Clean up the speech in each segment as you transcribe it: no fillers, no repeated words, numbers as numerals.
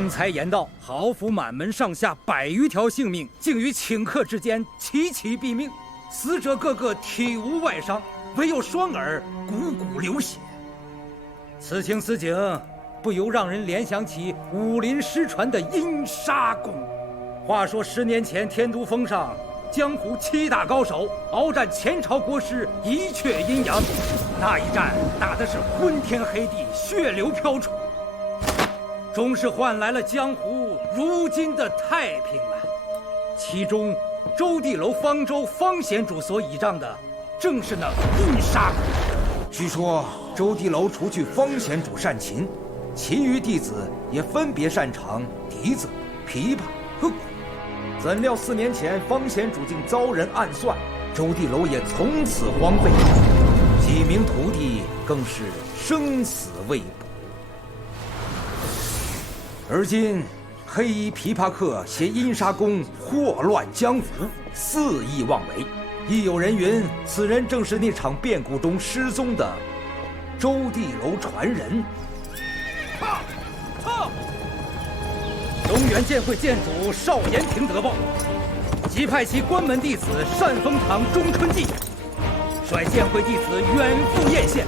方才言道，豪府满门上下100余条性命，竟于顷刻之间齐齐毙命，死者个个体无外伤，唯有双耳汩汩流血。此情此景，不由让人联想起武林失传的阴杀功。话说10年前天都峰上，江湖7大高手鏖战前朝国师一阙阴阳，那一战打的是昏天黑地，血流飘出，终是换来了江湖如今的太平啊！其中，周地楼方舟方贤主所倚仗的，正是那阴杀功。据说周地楼除去方贤主擅琴，其余弟子也分别擅长笛子、琵琶和鼓。怎料4年前方贤主竟遭人暗算，周地楼也从此荒废，几名徒弟更是生死未卜。而今黑衣琵琶客携阴杀功祸乱江湖，肆意妄为，亦有人云此人正是那场变故中失踪的周地楼传人。中原剑会剑主邵延平得报，即派其关门弟子单风堂钟春季率剑会弟子远赴雁县，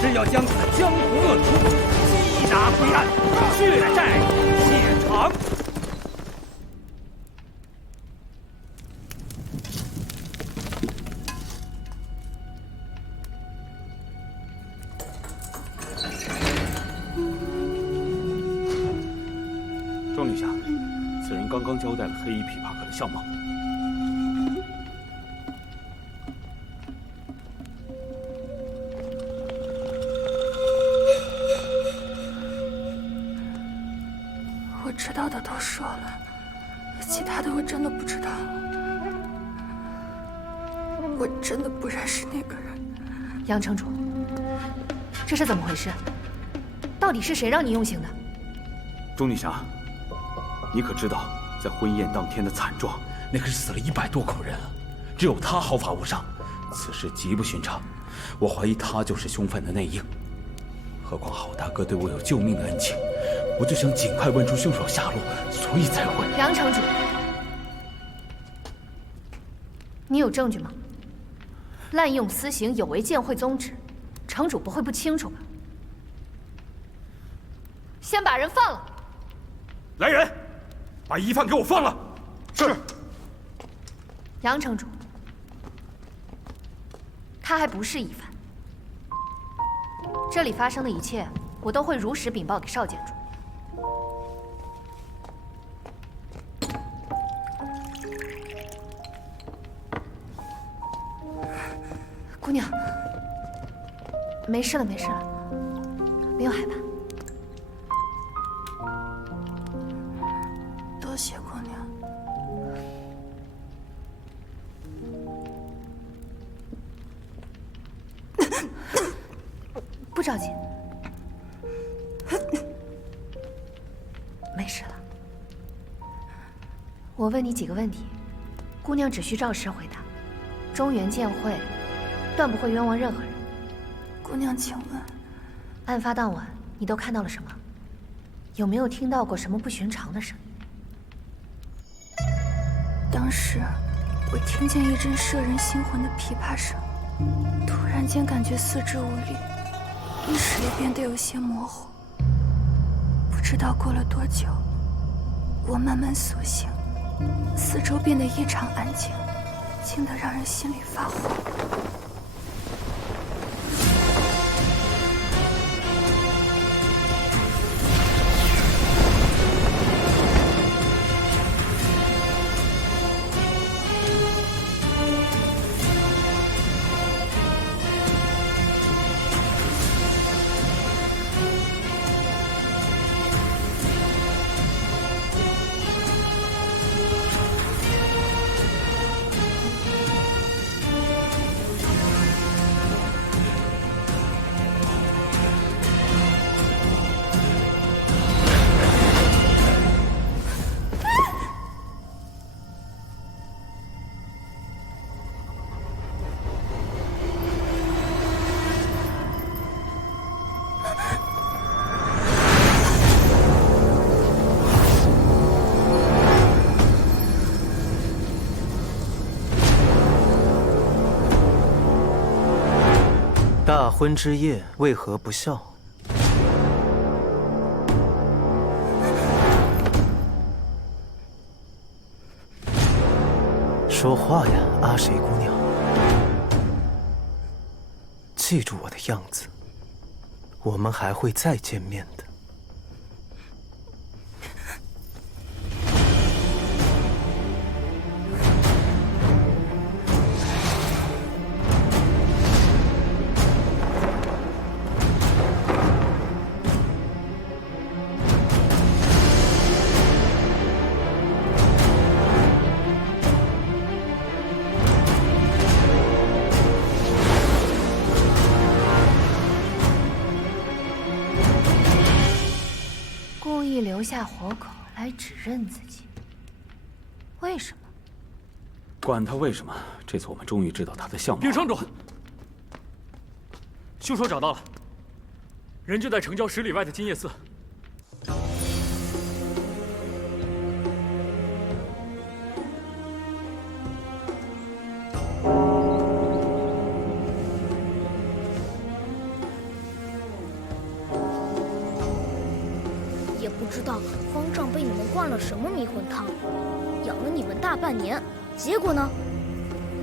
是要将此江湖恶徒缉拿归案，血债血偿。钟女侠，此人刚刚交代了黑衣琵琶客的相貌。我知道的都说了，其他的我真的不知道了。我真的不认识那个人。杨城主，这是怎么回事？到底是谁让你用刑的？钟女侠，你可知道，在婚宴当天的惨状？那可是死了100多口人啊，只有他毫发无伤，此事极不寻常。我怀疑他就是凶犯的内应。何况郝大哥对我有救命的恩情，我就想尽快问出凶手下落，所以才会。杨城主，你有证据吗？滥用私刑有违剑会宗旨，城主不会不清楚吧？先把人放了。来人，把疑犯给我放了。是。杨城主，他还不是疑犯。这里发生的一切，我都会如实禀报给邵剑主。姑娘，没事了，没事了，不用害怕。多谢姑娘。不着急，没事了。我问你几个问题，姑娘只需照实回答。中原剑会断不会冤枉任何人。姑娘，请问，案发当晚你都看到了什么？有没有听到过什么不寻常的声音？当时我听见一阵摄人心魂的琵琶声，突然间感觉四肢无力，意识也变得有些模糊。不知道过了多久，我慢慢苏醒，四周变得异常安静，静得让人心里发慌。大婚之夜为何不孝？说话呀，阿水姑娘！记住我的样子，我们还会再见面的。留下活口来指认自己，为什么？管他为什么，这次我们终于知道他的相貌。禀城主，凶手找到了，人就在城郊10里外的金叶寺。不知道方丈被你们灌了什么迷魂汤，养了你们大半年，结果呢？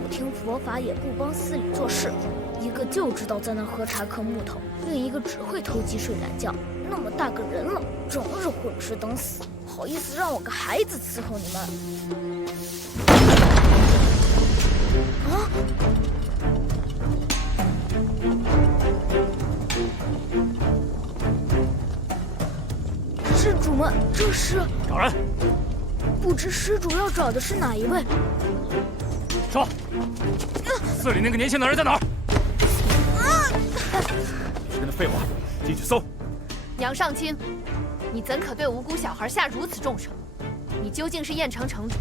不听佛法，也不帮寺里做事，一个就知道在那喝茶嗑木头，另一个只会偷鸡睡懒觉。那么大个人了，整日混吃等死，好意思让我个孩子伺候你们？啊！施主们，这是找人。不知施主要找的是哪一位？说，寺里那个年轻男人在哪儿？别跟他废话，进去搜。杨尚卿，你怎可对无辜小孩下如此重手？你究竟是燕城城主，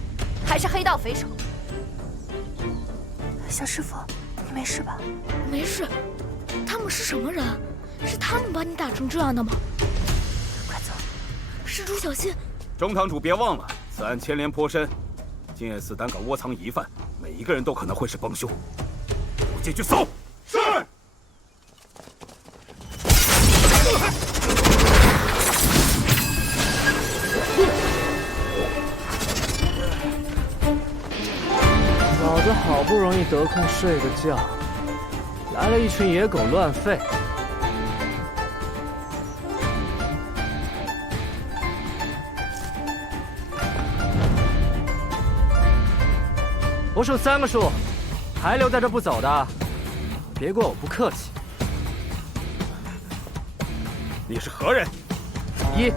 还是黑道匪首？小师傅，你没事吧？没事。他们是什么人？是他们把你打成这样的吗？快走！施主小心！中堂主别忘了，此案牵连颇深，金叶寺胆敢窝藏疑犯，每一个人都可能会是帮凶。我进去搜。是。老子好不容易得空睡个觉，来了一群野狗乱吠。我数3个数，还留在这不走的，别怪我不客气。你是何人？1。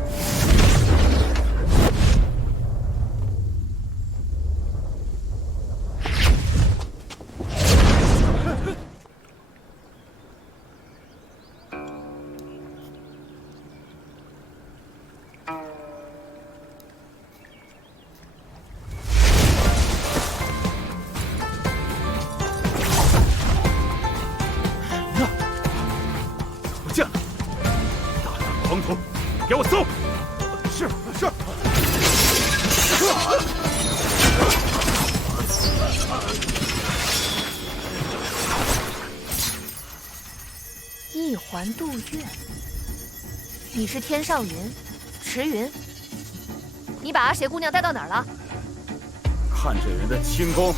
给我搜！是。一环渡月，你是天上云，池云。你把阿邪姑娘带到哪儿了？看这人的轻功，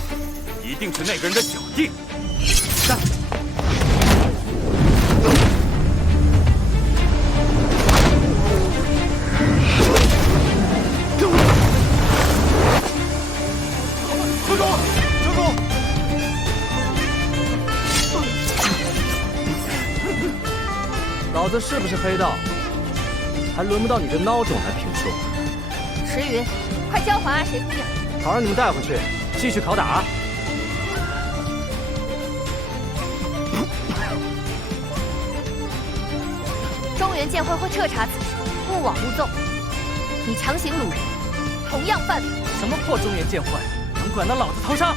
一定是那个人的小弟。是。老子是不是黑道，还轮不到你这孬种来评说。池云，快交还阿邪姑娘！好让你们带回去，继续拷打。中原剑会会彻查此事，勿枉勿纵。你强行掳人，同样犯法。什么破中原剑会，能管到老子头上？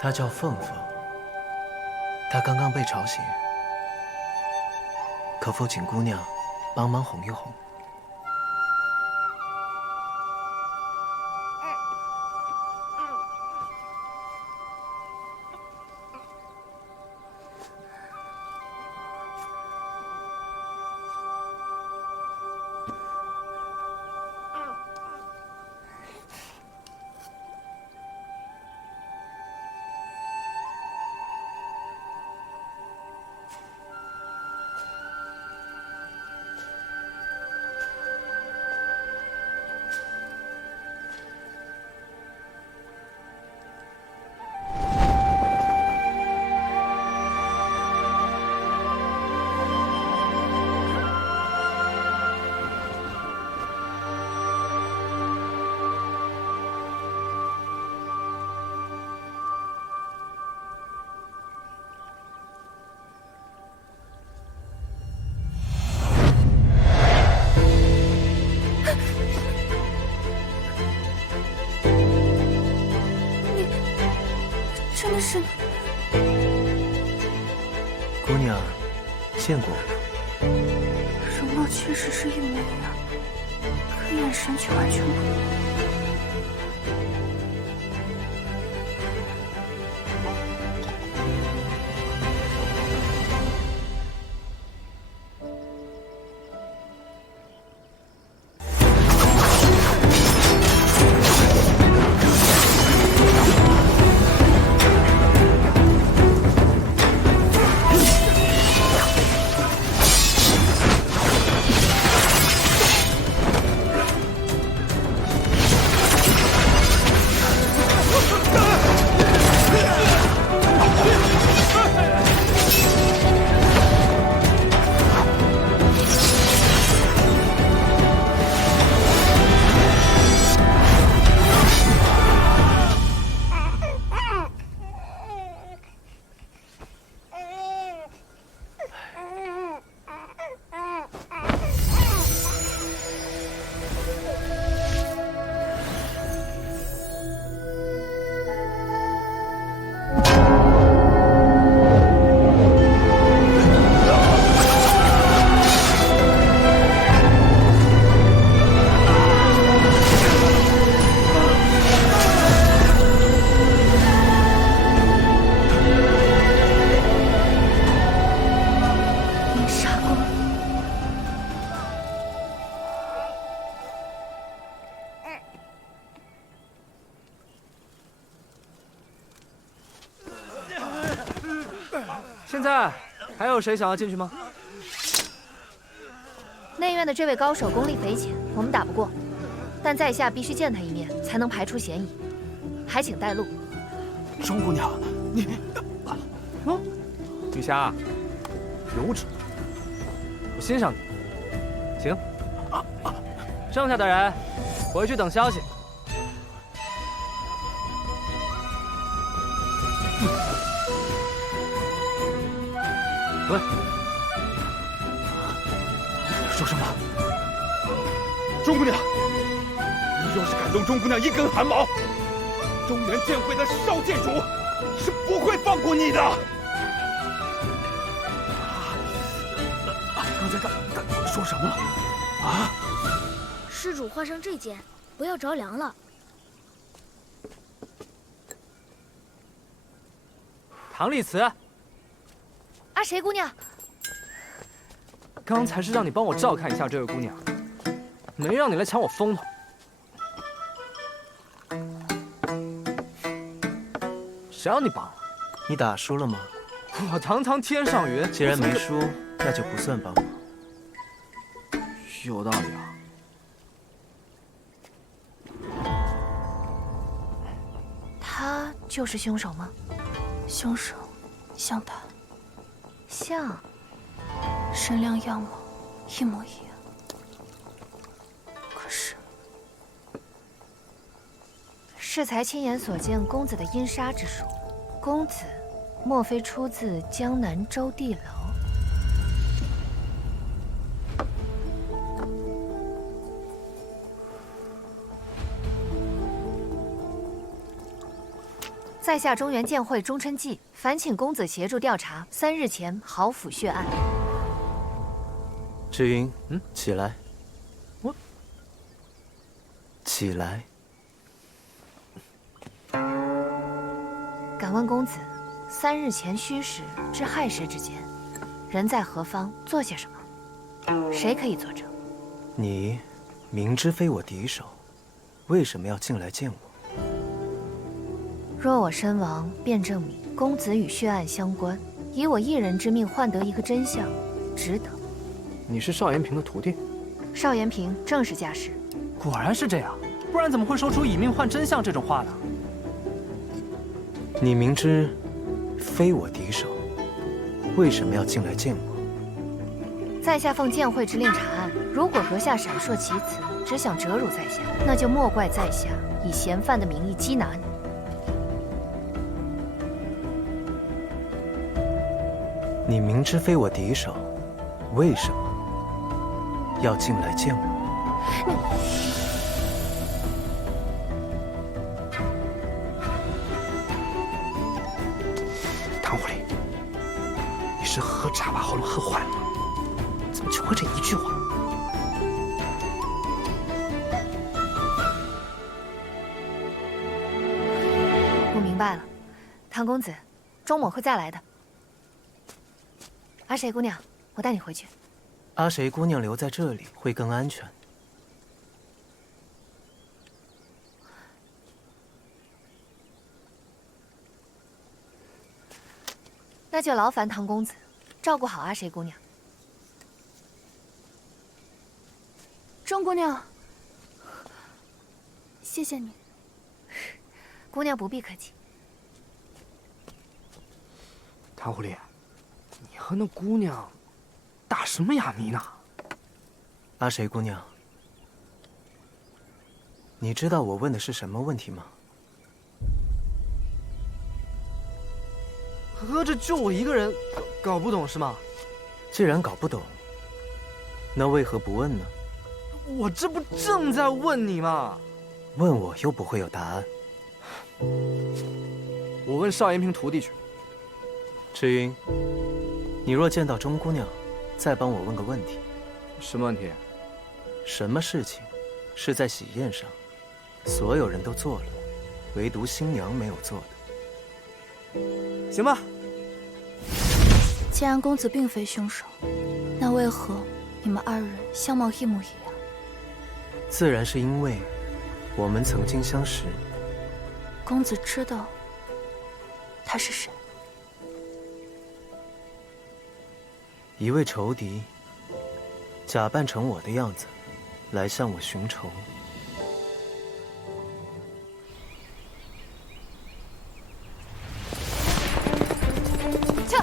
她叫凤凤，她刚刚被吵醒，可否请姑娘帮忙哄一哄？真的是你，姑娘，见过我。容貌确实是一模一样，可眼神却完全不同。现在还有谁想要进去吗？内院的这位高手功力匪浅，我们打不过，但在下必须见他一面，才能排除嫌疑。还请带路。钟姑娘，你……女侠，有种！我欣赏你。行，剩下的人回去等消息。喂，说什么？钟姑娘，你要是敢动钟姑娘一根汗毛，中原剑会的少剑主是不会放过你的。刚才说什么？啊？施主画上这剑，不要着凉了。唐丽慈，阿谁姑娘，刚才是让你帮我照看一下这位姑娘，没让你来抢我风头。谁让你帮了？你打输了吗？我堂堂天上云，既然没输，那就不算帮忙。有道理啊。他就是凶手吗？凶手像他，像，身量样貌一模一样。可是，适才亲眼所见公子的阴杀之术，公子莫非出自江南周地楼？在下中原剑会钟琛记，烦请公子协助调查3日前豪府血案。志云，起来。我起来。敢问公子，3日前戌时至亥时之间，人在何方，做些什么？谁可以作证？你明知非我敌手，为什么要进来见我？若我身亡，便证明公子与血案相关，以我一人之命换得一个真相，值得。你是邵延平的徒弟？邵延平正是家师。果然是这样，不然怎么会说出以命换真相这种话呢？你明知非我敌手，为什么要进来见我？在下奉剑会之令查案，如果阁下闪烁其词，只想折辱在下，那就莫怪在下以嫌犯的名义缉拿你。你明知非我敌手，为什么要进来见我？唐狐狸，你是喝茶把喉咙喝坏了吗？怎么就会这一句话？我明白了，唐公子，钟某会再来的。阿谁姑娘，我带你回去。阿谁姑娘留在这里会更安全。那就劳烦唐公子，照顾好阿谁姑娘。钟姑娘，谢谢你。姑娘不必客气。唐狐狸，你和那姑娘打什么哑谜呢？阿谁姑娘，你知道我问的是什么问题吗？合着就我一个人搞不懂是吗？既然搞不懂，那为何不问呢？我这不正在问你吗？问我又不会有答案。我问邵延平徒弟去。赤云，你若见到钟姑娘，再帮我问个问题。什么问题？什么事情是在喜宴上所有人都做了，唯独新娘没有做的？行吧。既然公子并非凶手，那为何你们2人相貌一模一样？自然是因为我们曾经相识。公子知道他是谁？一位仇敌，假扮成我的样子，来向我寻仇。撤！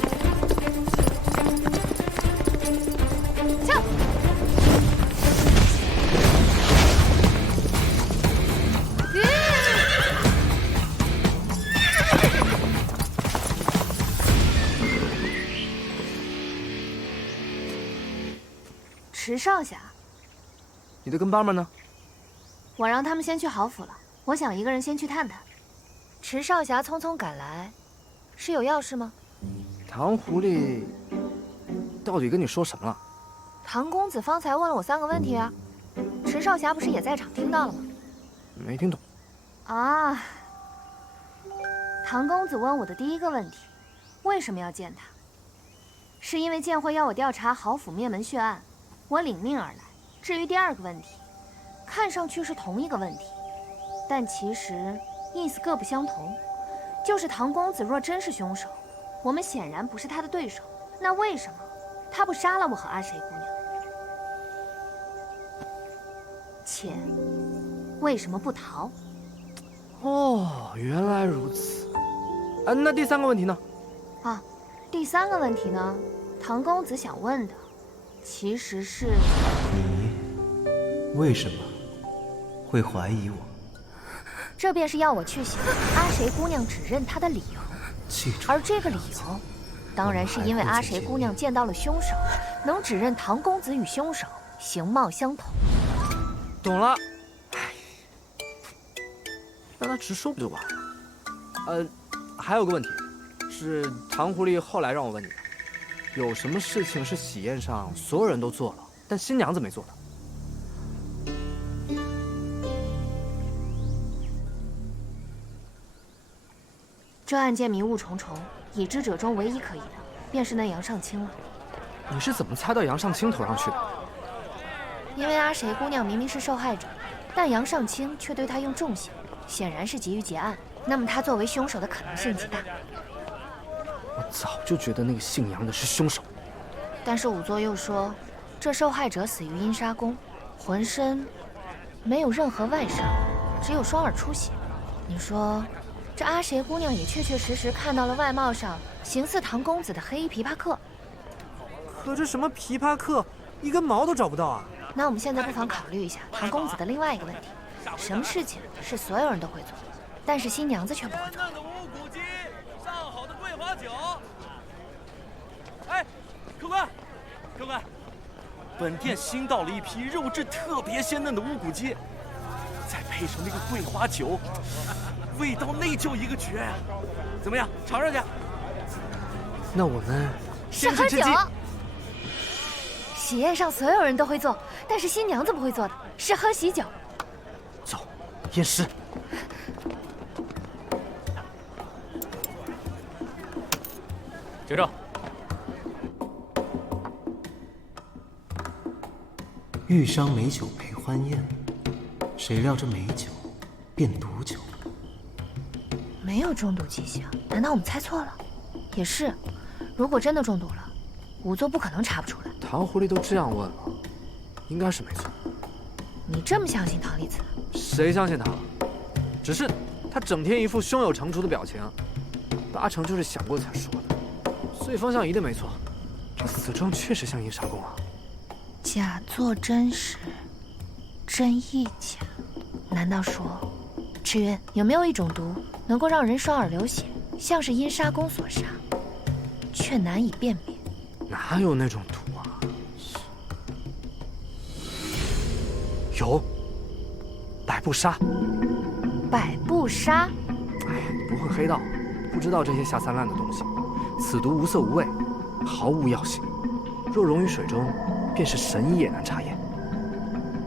撤！池少侠，你的跟班们呢？我让他们先去豪府了，我想一个人先去探探。池少侠匆匆赶来，是有要事吗？唐狐狸到底跟你说什么了？唐公子方才问了我3个问题啊，池少侠不是也在场听到了吗？没听懂。啊，唐公子问我的第1个问题，为什么要见他？是因为剑会要我调查豪府灭门血案，我领命而来。至于第2个问题，看上去是同一个问题，但其实意思各不相同。就是唐公子若真是凶手，我们显然不是他的对手，那为什么他不杀了我和阿谁姑娘？且为什么不逃？哦，原来如此。那第3个问题呢？啊，第3个问题呢，唐公子想问的，其实是你为什么会怀疑我？这便是要我去想阿谁姑娘指认他的理由。记住，而这个理由，当然是因为阿谁姑娘见到了凶手，能指认唐公子与凶手形貌相同。懂了。那他直说不就完了？还有个问题，是糖狐狸后来让我问你的，有什么事情是喜宴上所有人都做了，但新娘子没做的？这案件迷雾重重，已知者中唯一可疑的，便是那杨尚清了。你是怎么猜到杨尚清头上去的？因为阿谁姑娘明明是受害者，但杨尚清却对她用重刑，显然是急于结案。那么他作为凶手的可能性极大。我早就觉得那个姓杨的是凶手。但是仵作又说，这受害者死于阴杀宫，浑身没有任何外伤，只有双耳出血。你说，这阿谁姑娘也确确实实看到了外貌上形似唐公子的黑衣琵琶客。可这什么琵琶客，一根毛都找不到啊！那我们现在不妨考虑一下唐公子的另外一个问题：什么事情是所有人都会做，但是新娘子却不会做？的无骨鸡，上好的桂花酒。哎，客官，客官，本店新到了一批肉质特别鲜嫩的乌骨鸡，再配上那个桂花酒，味道那就一个绝啊！怎么样，尝尝去？那我们是喝酒。喜宴上所有人都会做，但是新娘子不会做的是喝喜酒。走，验尸。结账。玉觞美酒配欢宴，谁料这美酒变毒酒。没有中毒迹象，难道我们猜错了？也是，如果真的中毒了，仵作不可能查不出来。唐狐狸都这样问了，应该是没错。你这么相信唐丽子？谁相信他了？只是他整天一副胸有成竹的表情，八成就是想过才说的。所以方向一定没错，这死状确实像阴杀宫啊。假作真实，真亦假。难道说，赤云有没有一种毒能够让人双耳流血，像是阴杀宫所杀，却难以辨别？哪有那种毒啊？有，百步杀。百步杀？哎，你不会黑道，不知道这些下三滥的东西。此毒无色无味，毫无药性。若溶于水中，便是神医也难查验。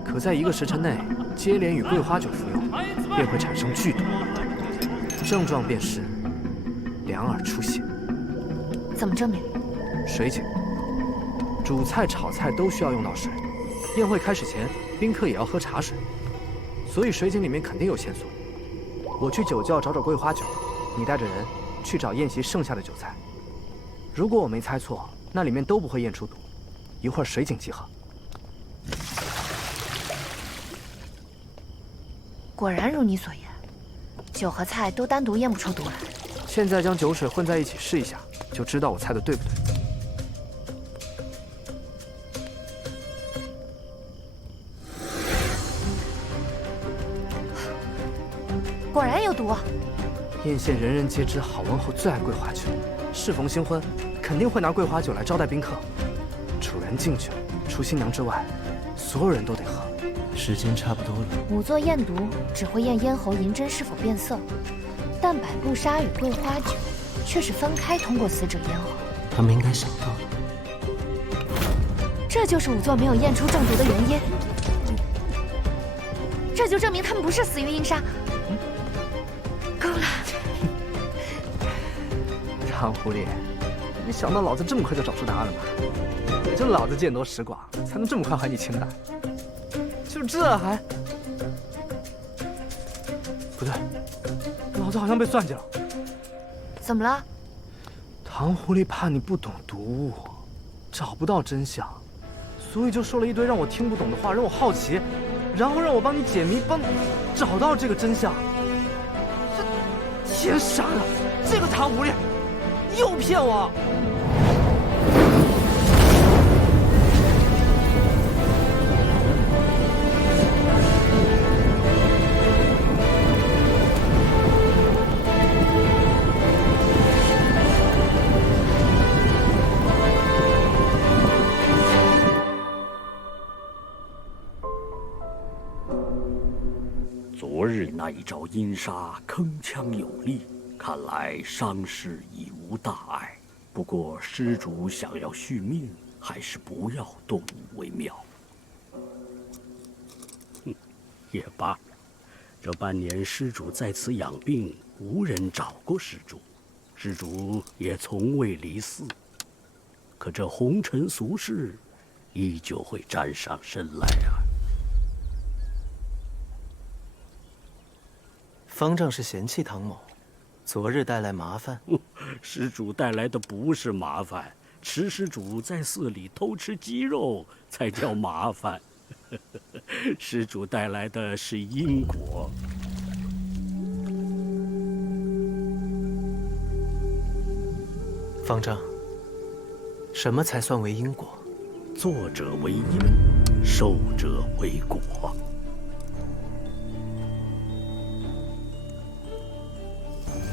可在1个时辰内接连与桂花酒服用，便会产生剧毒，症状便是两耳出血。怎么证明？水井。煮菜、炒菜都需要用到水，宴会开始前，宾客也要喝茶水，所以水井里面肯定有线索。我去酒窖找找桂花酒，你带着人去找宴席剩下的酒菜。如果我没猜错，那里面都不会验出毒。一会儿水井集合。果然如你所言，酒和菜都单独验不出毒来。现在将酒水混在一起试一下，就知道我猜的对不对。果然有毒啊！宴县人人皆知，郝文侯最爱桂花酒，适逢新婚，肯定会拿桂花酒来招待宾客。主人敬酒，除新娘之外，所有人都得喝。时间差不多了。仵作验毒只会验咽喉银针是否变色，但百步杀与桂花酒却是分开通过死者咽喉。他们应该想到了，这就是仵作没有验出中毒的原因。这就证明他们不是死于阴杀。够了。唐狐狸，没想到老子这么快就找出答案了吧？这老子见多识广，才能这么快还你清白。就这还不对，老子好像被算计了。怎么了？唐狐狸怕你不懂毒物，找不到真相，所以就说了一堆让我听不懂的话，让我好奇，然后让我帮你解谜，帮找到这个真相。这天杀的，这个唐狐狸又骗我！昨日那一招阴杀铿锵有力，看来伤势已无大碍，不过施主想要续命，还是不要动武为妙。也罢，这半年施主在此养病，无人找过施主，施主也从未离寺。可这红尘俗事，依旧会沾上身来啊。方丈是嫌弃唐某，昨日带来麻烦。施主带来的不是麻烦，池施主在寺里偷吃鸡肉才叫麻烦。施主带来的是因果。方丈，什么才算为因果？作者为因，受者为果。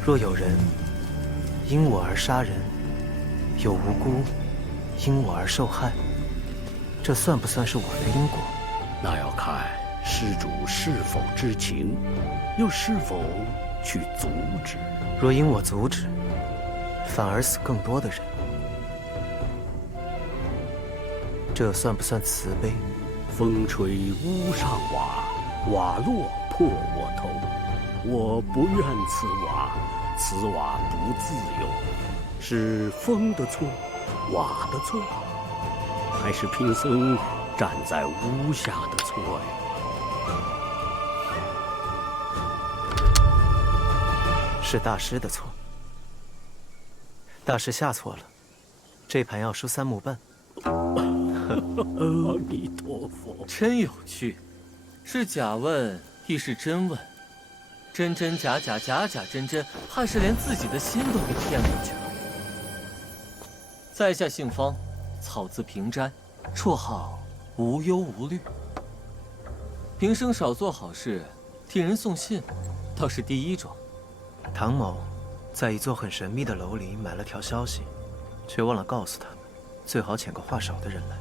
若有人因我而杀人，有无辜因我而受害，这算不算是我的因果？那要看施主是否知情，又是否去阻止。若因我阻止，反而死更多的人，这算不算慈悲？风吹屋上瓦，瓦落破我头。我不怨此瓦，此瓦不自由，是风的错，瓦的错，还是贫僧站在屋下的错呀？是大师的错。大师下错了，这盘要输3目半。阿弥陀佛，真有趣，是假问亦是真问，真真假假，假假真真，怕是连自己的心都给骗过去了。在下姓方，草字平斋，绰号无忧无虑。平生少做好事，替人送信，倒是第一桩。唐某在一座很神秘的楼里买了条消息，却忘了告诉他，最好遣个话少的人来。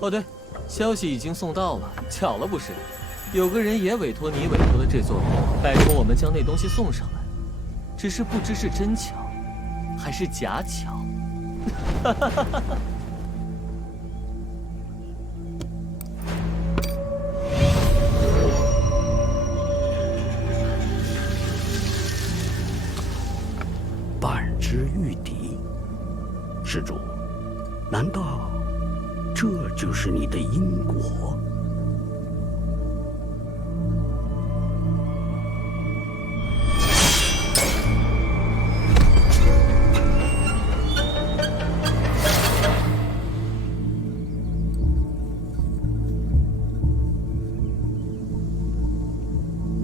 哦对，消息已经送到了。巧了不是？有个人也委托你委托的这座楼，拜托我们将那东西送上来。只是不知是真巧，还是假巧。半之玉笛，施主，难道这就是你的因果？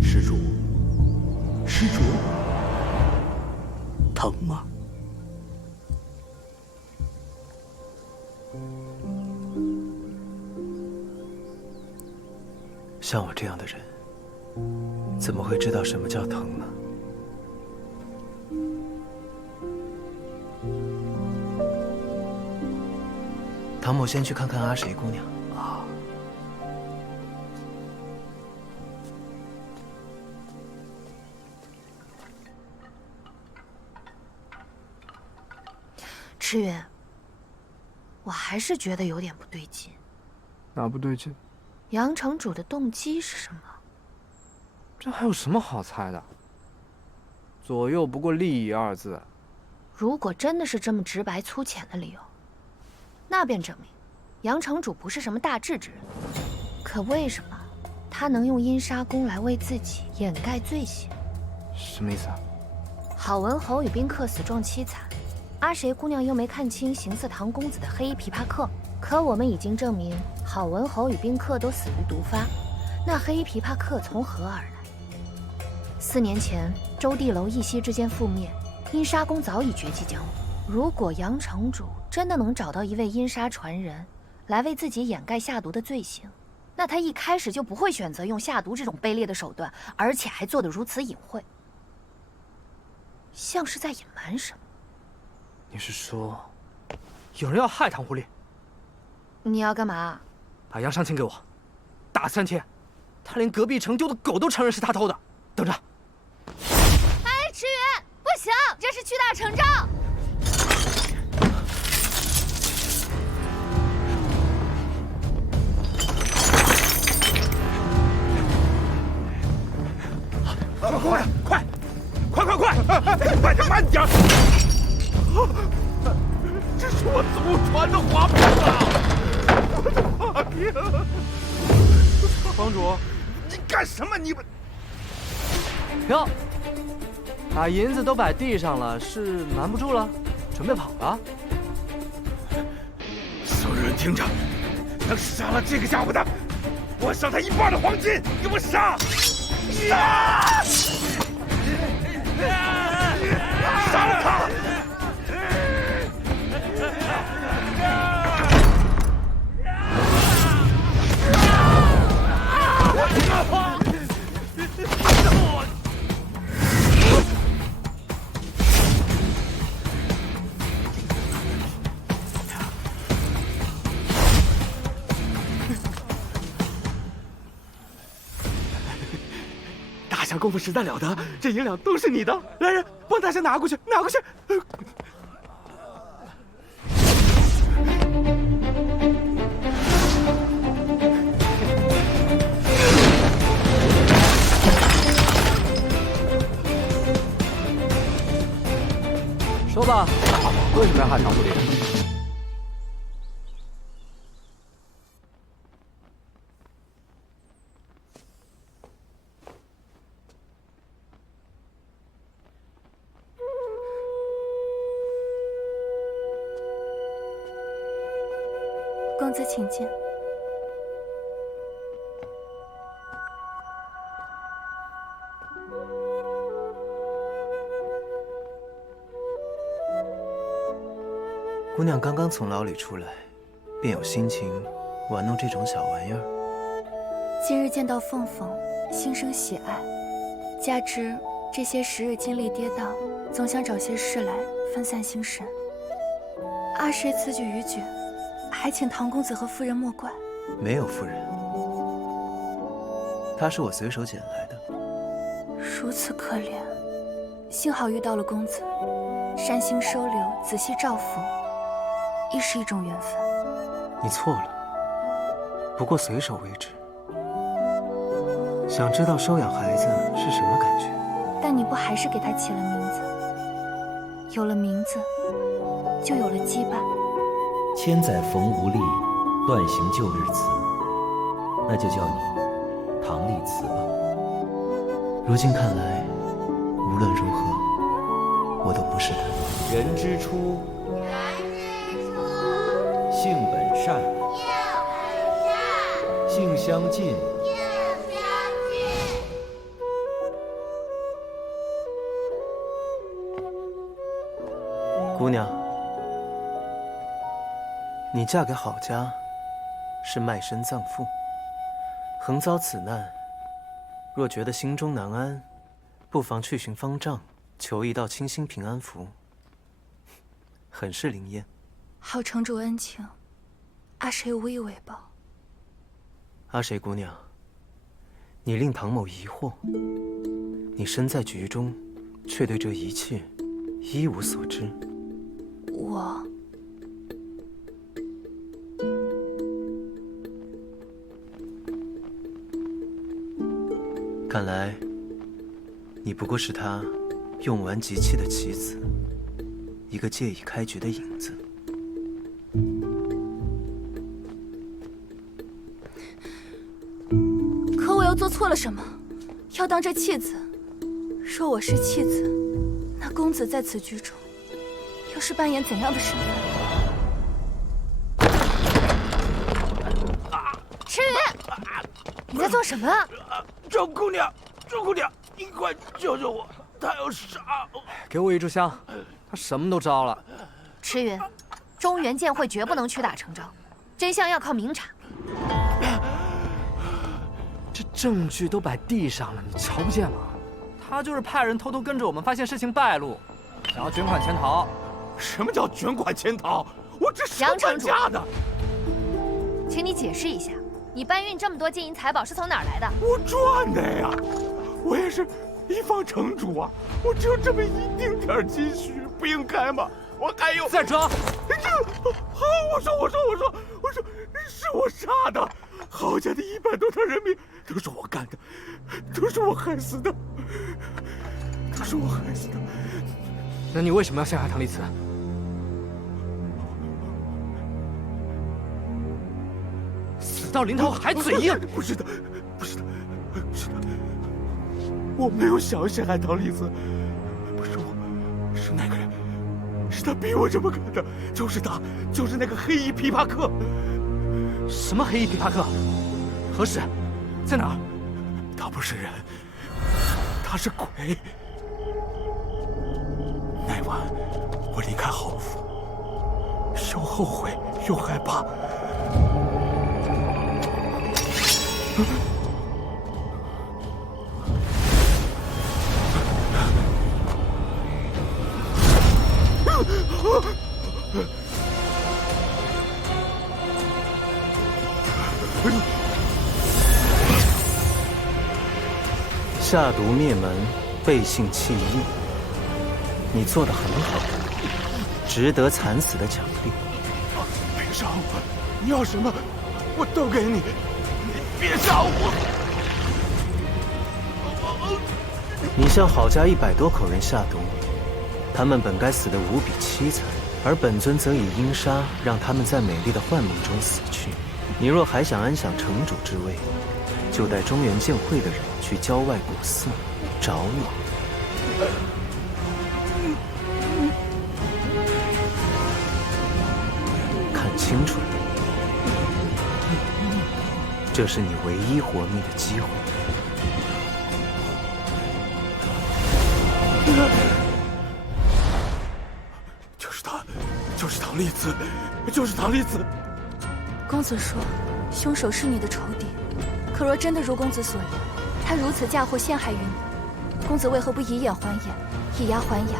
施主，施主，疼吗？像我这样的人，怎么会知道什么叫疼呢？唐某先去看看阿谁姑娘。啊，池云，我还是觉得有点不对劲。哪不对劲？杨城主的动机是什么？这还有什么好猜的？左右不过利益2字。如果真的是这么直白粗浅的理由，那便证明杨城主不是什么大智之人。可为什么他能用阴杀功来为自己掩盖罪行？什么意思啊？郝文侯与宾客死状凄惨，阿谁姑娘又没看清行刺唐公子的黑衣琵琶客。可我们已经证明，郝文侯与宾客都死于毒发，那黑衣琵琶客从何而来？4年前，周地楼一夕之间覆灭，阴杀宫早已绝迹江湖。如果杨城主真的能找到一位阴杀传人，来为自己掩盖下毒的罪行，那他一开始就不会选择用下毒这种卑劣的手段，而且还做得如此隐晦，像是在隐瞒什么。你是说，有人要害唐狐狸？你要干嘛？把杨尚卿给我，打3天。他连隔壁城丢的狗都承认是他偷的。等着。哎，池原，不行，这是屈打成招。快点，慢点！这是我祖传的花瓶啊！我的妈呀！房主，你干什么？你们停！把银子都摆地上了，是瞒不住了，准备跑了？所有人听着，能杀了这个家伙的，我赏他1半的黄金！给我杀！杀！杀了他！大侠功夫实在了得，这银两都是你的。来人，帮大侠拿过去，拿过去。说吧，为什么要害唐不离？公子请进。姑娘刚刚从牢里出来，便有心情玩弄这种小玩意儿。今日见到凤凤，心生喜爱，加之这些时日经历跌宕，总想找些事来分散心神。阿谁此举逾矩，还请唐公子和夫人莫怪。没有夫人，她是我随手捡来的。如此可怜，幸好遇到了公子，善心收留，仔细照拂，亦是一种缘分。你错了，不过随手为之。想知道收养孩子是什么感觉？但你不还是给他起了名字？有了名字，就有了羁绊。千载逢无力，断行旧日词。那就叫你唐丽词吧。如今看来，无论如何，我都不是他。人之初，性本善，性相近，姑娘，你嫁给郝家，是卖身葬父。横遭此难，若觉得心中难安，不妨去寻方丈，求一道清心平安符，很是灵验。好城主恩情，阿谁无以为报。阿谁姑娘，你令唐某疑惑，你身在局中，却对这一切一无所知。我看来，你不过是他用完即弃的棋子，一个借以开局的引子。可我又做错了什么？要当这弃子？若我是弃子，那公子在此局中，又是扮演怎样的身份？池云，你在做什么？周姑娘，周姑娘，你快救救我！他要杀我！给我一炷香，他什么都招了。池云，中原剑会绝不能屈打成招，真相要靠明察。这证据都摆地上了，你瞧不见吗？他就是派人偷偷跟着我们，发现事情败露，想要卷款潜逃。什么叫卷款潜逃？我这是杨城主家的。请你解释一下，你搬运这么多金银财宝是从哪儿来的？我赚的呀！我也是一方城主啊，我只有这么一丁点积蓄，不应该吗？我还有再者，我说，是我杀的，郝家的100多条人命都是我干的，都是我害死的，都是我害死的。那你为什么要陷害唐丽慈？死到临头还嘴硬？不是的，我没有想要陷害唐丽慈，不是我，是那个人，是他逼我这么干的，就是他，就是那个黑衣琵琶客。什么黑衣琵琶客？何时？在哪儿？他不是人，他是鬼。那晚我离开郝府，又后悔又害怕。下毒灭门，背信弃义，你做得很好，值得惨死的奖励。别杀我！你要什么，我都给你。你别杀我！你向郝家100多口人下毒，他们本该死得无比凄惨，而本尊则以阴杀让他们在美丽的幻梦中死去。你若还想安享城主之位，就带中原剑会的人去郊外古寺找我。看清楚了，这是你唯一活命的机会。就是他，就是唐丽慈，就是唐丽慈。公子说，凶手是你的仇敌。可若真的如公子所言，他如此嫁祸陷害于你，公子为何不以眼还眼，以牙还牙？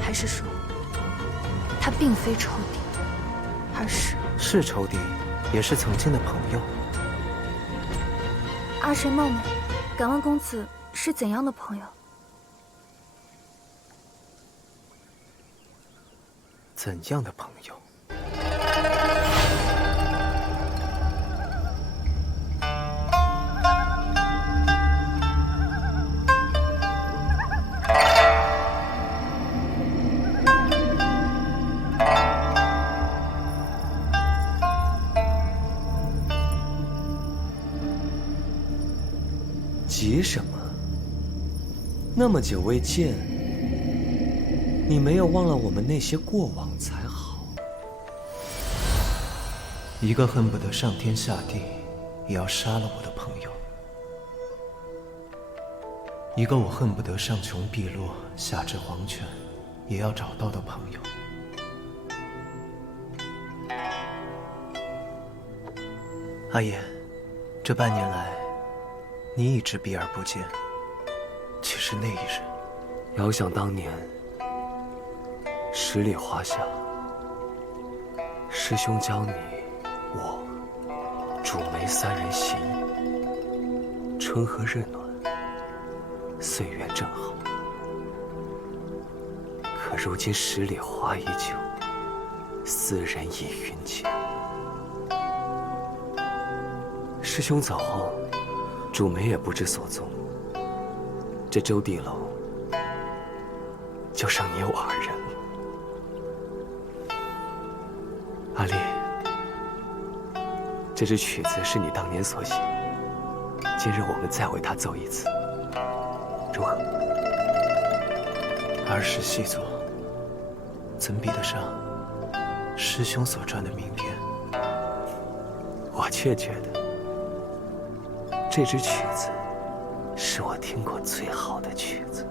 还是说，他并非仇敌，而是仇敌，也是曾经的朋友。阿神冒昧，敢问公子是怎样的朋友？怎样的朋友？急什么？那么久未见，你没有忘了我们那些过往才好。一个恨不得上天下地也要杀了我的朋友，一个我恨不得上穷碧落下至黄泉也要找到的朋友。阿言，这半年来，你一直避而不见。其实那一日，遥想当年，十里华下，师兄教你我主梅3人行，春和日暖，岁月正好。可如今十里花已久，4人已云间。师兄走后，主梅也不知所踪。这周地楼就剩你我2人。阿丽，这支曲子是你当年所写，今日我们再为它奏一次，如何？儿时细作，怎比得上师兄所传的名篇？我却觉得这支曲子是我听过最好的曲子。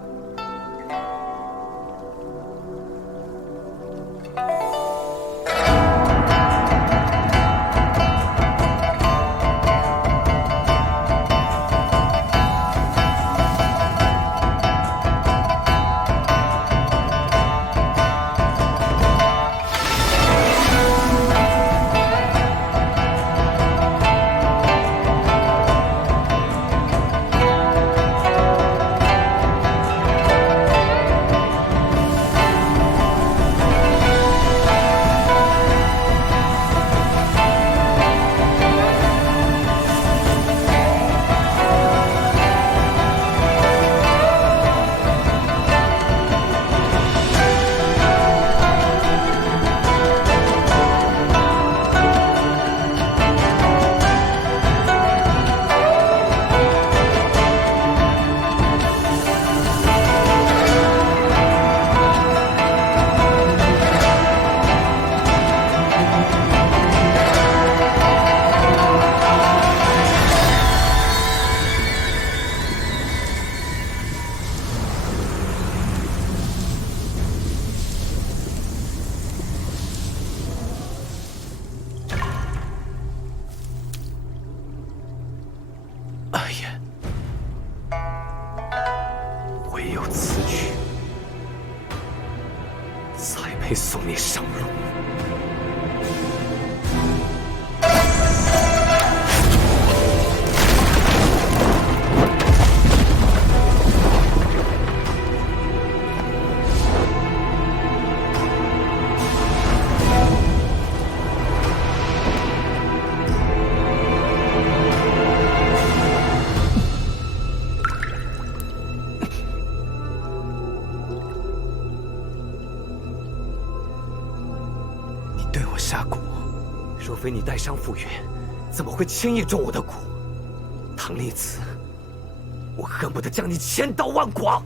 配送你上路。若非你带伤复原，怎么会轻易中我的蛊？唐丽子，我恨不得将你千刀万剐！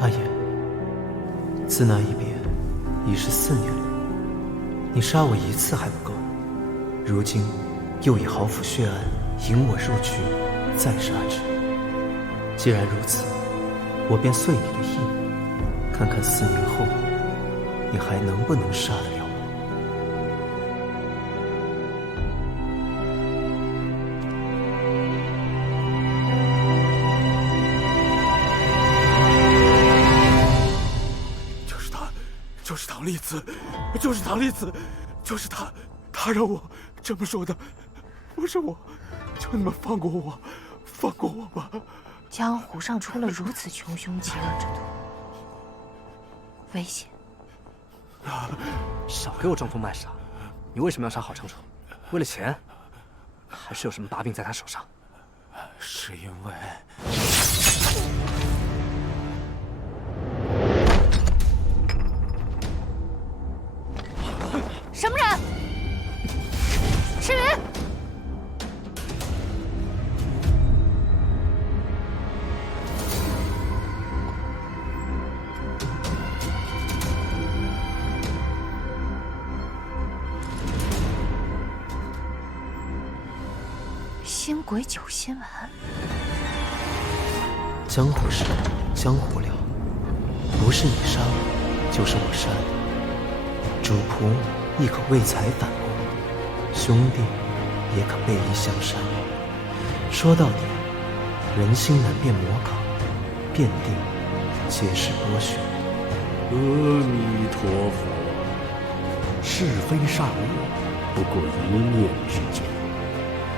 阿言，自那一别已是4年了，你杀我1次还不够，如今又以豪府血案引我入局，再杀之。既然如此，我便遂你的意，看看4年后你还能不能杀得了我。唐丽子，就是唐丽子，就是她，她让我这么说的。不是我，求你们放过我，放过我吧。江湖上出了如此穷凶极恶之徒，危险！少给我装疯卖傻！你为什么要杀郝长楚？为了钱，还是有什么把柄在他手上？是因为……什么人？赤云！鬼酒新闻。江湖事，江湖了，不是你杀我，就是我杀你。主仆亦可为财反目，兄弟也可背义相杀。说到底，人心难辨魔考，遍地皆是剥削。阿弥陀佛，是非善恶，不过一念之间，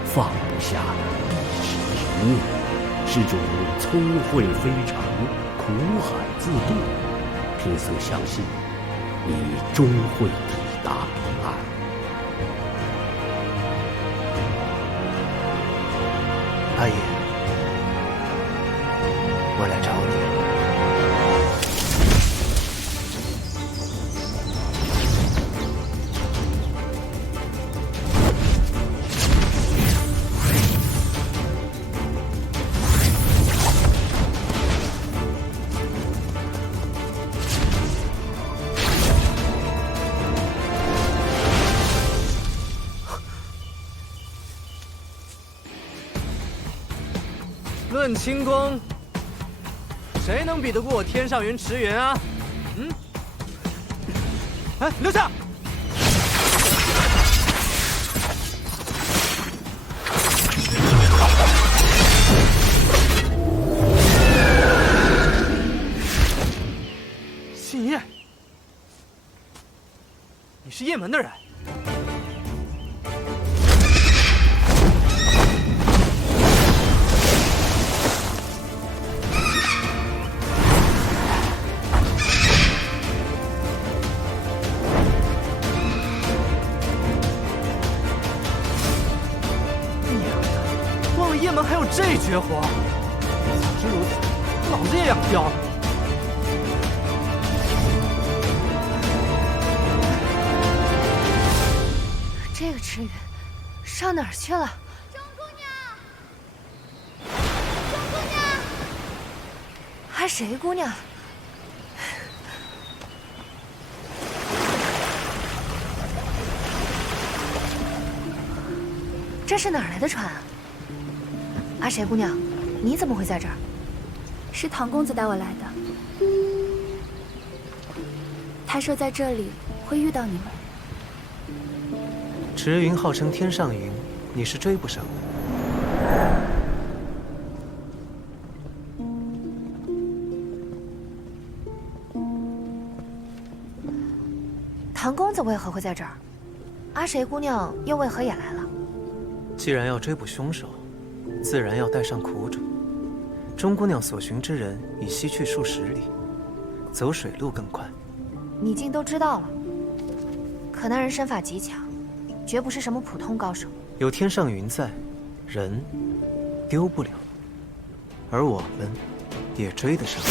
放不下必是一念。施主聪慧非常，苦海自渡，贫僧相信你终会抵达彼岸。阿爷，我来找你。论轻功，谁能比得过我天上云驰云啊？哎，留下！信叶，你是叶门的人？叶门还有这绝活，早知如此，老子也养膘了。这个池鱼上哪儿去了？钟姑娘，钟姑娘，还谁姑娘？这是哪儿来的船啊？阿谁姑娘，你怎么会在这儿？是唐公子带我来的。他说在这里会遇到你们。池云号称天上云，你是追不上的。唐公子为何会在这儿？阿谁姑娘又为何也来了？既然要追捕凶手，自然要带上苦主。钟姑娘所寻之人已西去数十里，走水路更快。你竟都知道了。可那人身法极强，绝不是什么普通高手。有天上云在，人丢不了，而我们也追得上。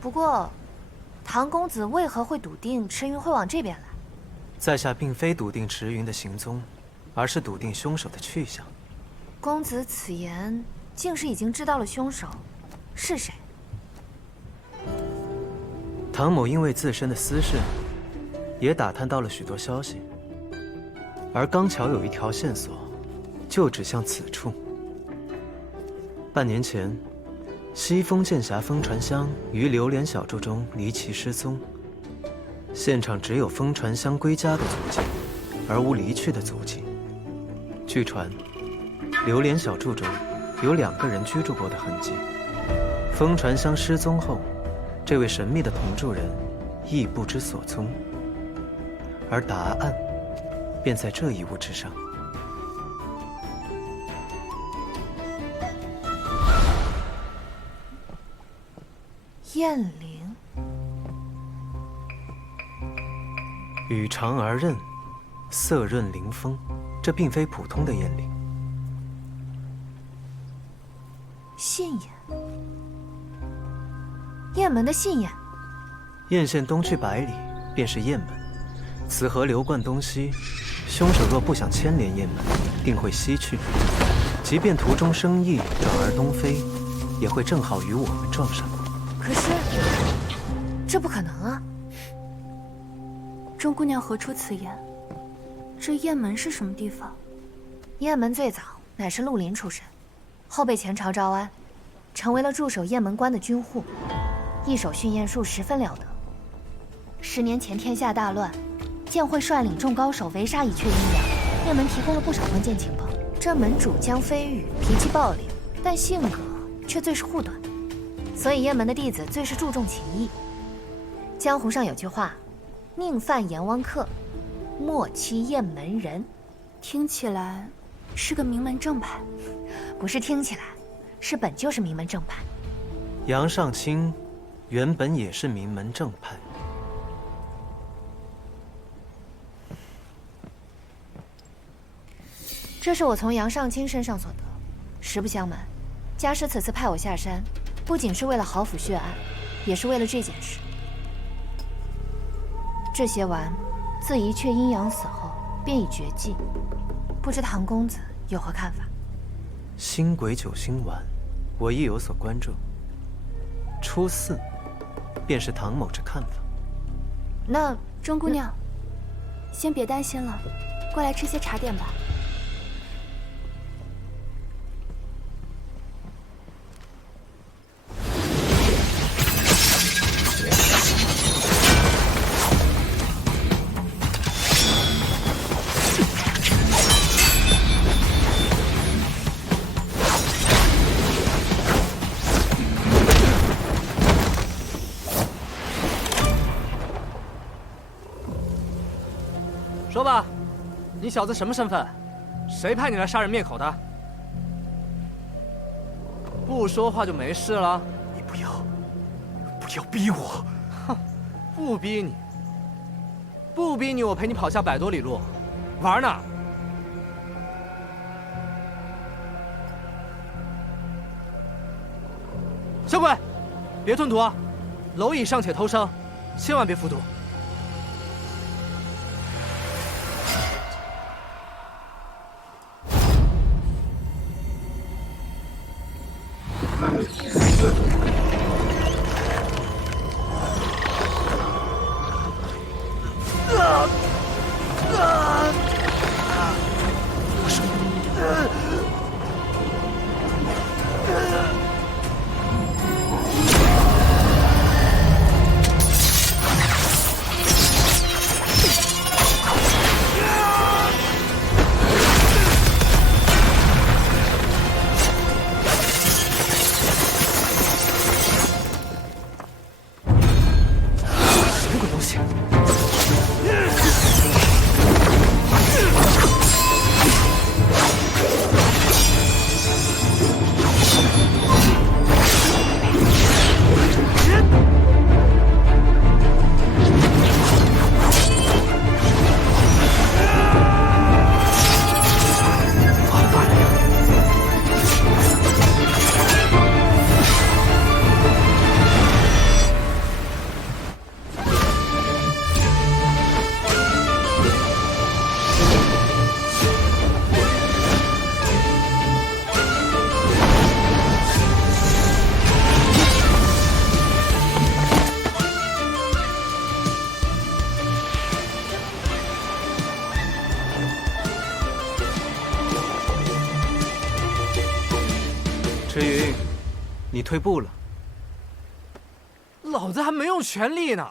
不过，唐公子为何会笃定池云会往这边来？在下并非笃定池云的行踪，而是笃定凶手的去向。公子此言，竟是已经知道了凶手是谁？唐某因为自身的私事，也打探到了许多消息，而刚巧有一条线索，就指向此处。半年前，西风剑侠风传香于榴莲小筑中离奇失踪，现场只有风传香归家的足迹，而无离去的足迹。据传，榴莲小筑中有2个人居住过的痕迹。风传香失踪后，这位神秘的同住人亦不知所踪，而答案便在这一物之上。燕灵，羽长而刃，色润灵风，这并非普通的燕翎。信眼，雁门的信眼。雁县东去100里，便是雁门。此河流贯东西，凶手若不想牵连雁门，定会西去。即便途中生意转而东飞，也会正好与我们撞上。可是，这不可能啊！钟姑娘何出此言？这雁门是什么地方？雁门最早乃是绿林出身，后被前朝招安，成为了驻守雁门关的军户，一手训雁术十分了得。10年前天下大乱，剑会率领众高手围杀一阙阴阳，雁门提供了不少关键情报。这门主江飞羽脾气暴烈，但性格却最是护短，所以雁门的弟子最是注重情义。江湖上有句话，宁犯阎王客，莫欺雁门人。听起来是个名门正派。不是听起来，是本就是名门正派。杨尚卿原本也是名门正派。这是我从杨尚卿身上所得。实不相瞒，家师此次派我下山，不仅是为了郝府血案，也是为了这件事。这些丸自一阙阴阳死后便已绝迹，不知唐公子有何看法？星鬼9星丸，我亦有所关注。初4，便是唐某之看法。那钟姑娘，先别担心了，过来吃些茶点吧。说吧，你小子什么身份？谁派你来杀人灭口的？不说话就没事了。你不要逼我！哼，不逼你，不逼你，我陪你跑下100多里路，玩呢？小鬼，别吞吐啊！蝼蚁尚且偷生，千万别服毒。赤云，你退步了。老子还没用全力呢。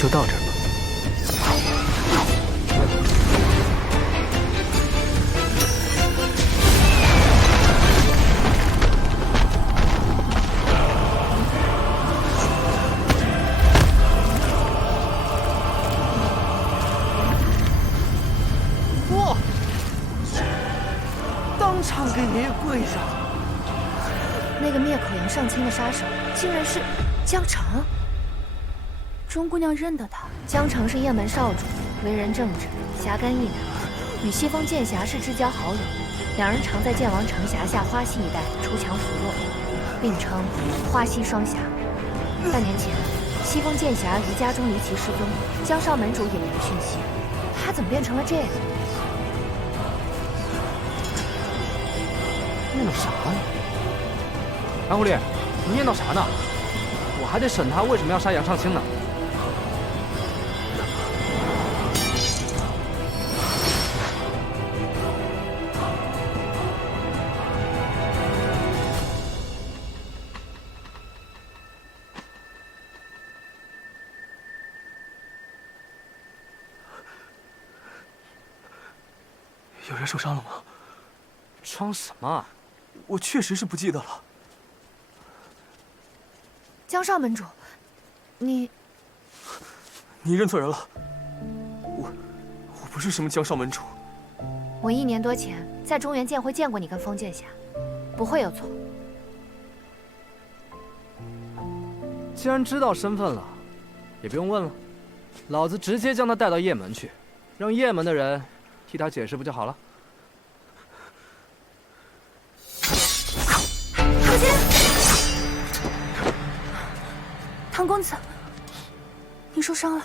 就到这儿吧。哇！当场给爷爷跪下！那个灭口阳上卿的杀手，竟然是江澄。钟姑娘认得他。江澄是雁门少主，为人正直，侠肝义胆，与西风剑侠是至交好友。两人常在剑王城辖下花溪一带出强扶弱，并称花溪双侠。半年前，西风剑侠于家中离奇失踪，江少门主也没了讯息，他怎么变成了这样？念叨啥呢？韩狐狸，你念叨啥呢？我还得审他为什么要杀杨尚卿呢。有人受伤了吗？装什么啊？我确实是不记得了。江少门主，你认错人了。我不是什么江少门主。我1年多前在中原剑会见过你跟风剑侠，不会有错。既然知道身份了，也不用问了，老子直接将他带到雁门去，让雁门的人替他解释不就好了？唐姐，唐公子，你受伤了。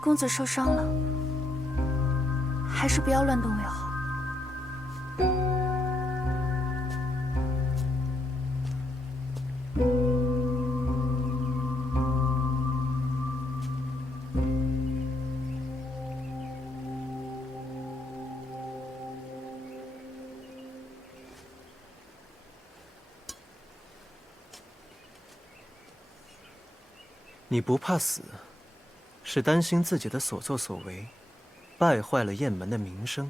公子受伤了，还是不要乱动为好。你不怕死，是担心自己的所作所为败坏了雁门的名声。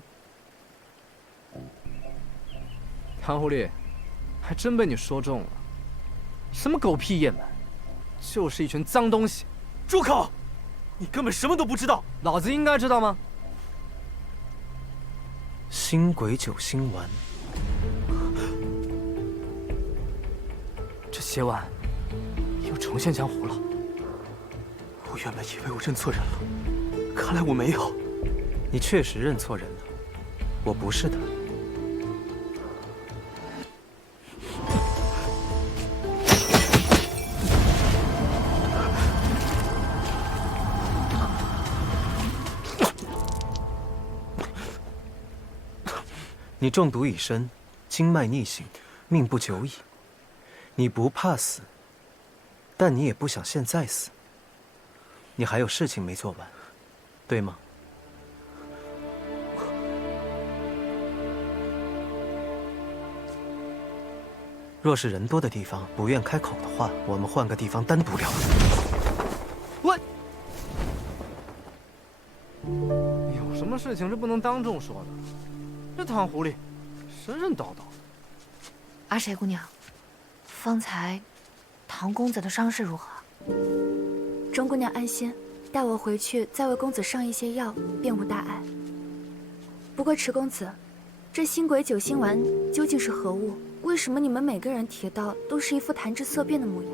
唐狐狸，还真被你说中了。什么狗屁雁门，就是一群脏东西。住口！你根本什么都不知道。老子应该知道吗？星鬼九星丸，这血丸又重现江湖了。我原本以为我认错人了，看来我没有。你确实认错人了，我不是的。你中毒已深，经脉逆行，命不久矣。你不怕死，但你也不想现在死。你还有事情没做完，对吗？若是人多的地方不愿开口的话，我们换个地方单独聊。我有什么事情是不能当众说的？这唐狐狸，神神叨叨。阿谁姑娘，方才唐公子的伤势如何？钟姑娘安心，带我回去再为公子上一些药，便无大碍。不过池公子，这星鬼九星丸究竟是何物？为什么你们每个人提到都是一副谈之色变的模样？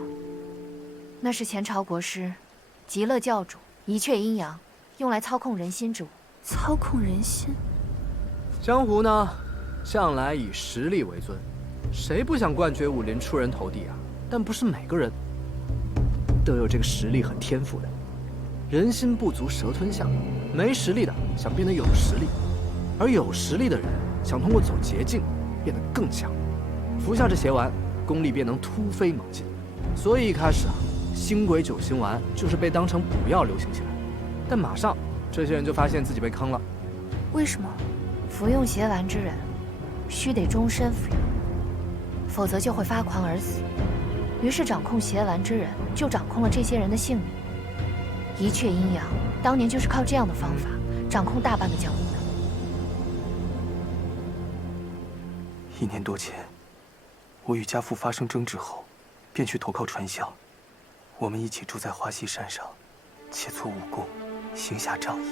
那是前朝国师极乐教主一阙阴阳，用来操控人心之物。操控人心？江湖呢，向来以实力为尊，谁不想冠绝武林、出人头地啊？但不是每个人都有这个实力和天赋的。人心不足蛇吞象，没实力的想变得有实力，而有实力的人想通过走捷径变得更强。服下这邪丸，功力便能突飞猛进。所以一开始啊，星鬼九星丸就是被当成补药流行起来。但马上这些人就发现自己被坑了，为什么？服用邪丸之人，须得终身服用，否则就会发狂而死。于是掌控邪丸之人就掌控了这些人的性命。一阙阴阳当年就是靠这样的方法掌控大半的江湖的。1年多前，我与家父发生争执后，便去投靠传香。我们一起住在华西山上，切磋武功，行侠仗义。